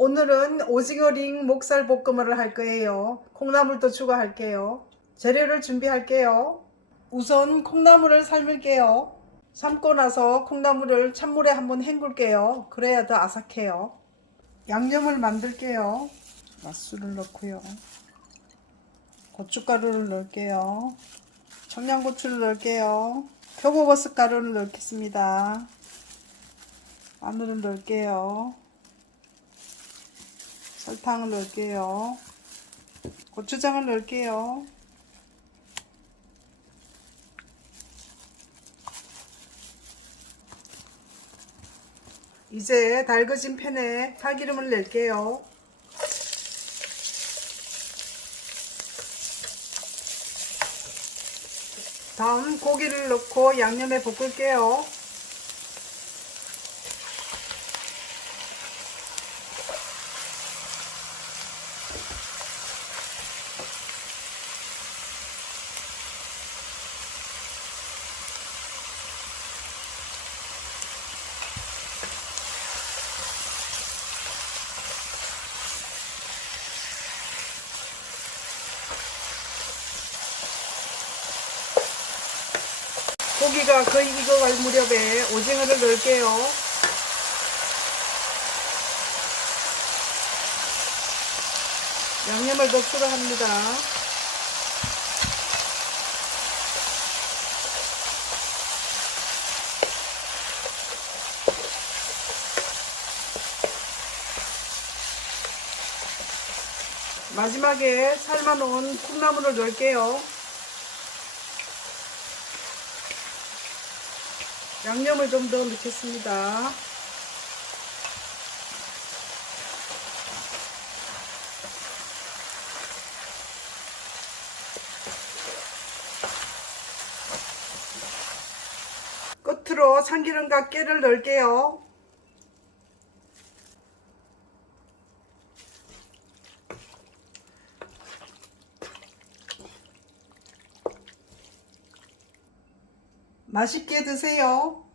오늘은 오징어링 목살 볶음을 할 거예요. 콩나물도 추가할게요. 재료를 준비할게요. 우선 콩나물을 삶을게요. 삶고 나서 콩나물을 찬물에 한번 헹굴게요. 그래야 더 아삭해요. 양념을 만들게요. 맛술을 넣고요. 고춧가루를 넣을게요. 청양고추를 넣을게요. 표고버섯 가루를 넣겠습니다. 마늘을 넣을게요. 설탕을 넣을게요. 고추장을 넣을게요. 이제 달궈진 팬에 파기름을 낼게요. 다음 고기를 넣고 양념에 볶을게요. 고기가 거의 익어갈 무렵에 오징어를 넣을게요. 양념을 더 추가합니다. 마지막에 삶아놓은 콩나물을 넣을게요. 양념을 좀 더 넣겠습니다. 끝으로 참기름과 깨를 넣을게요. 맛있게 드세요.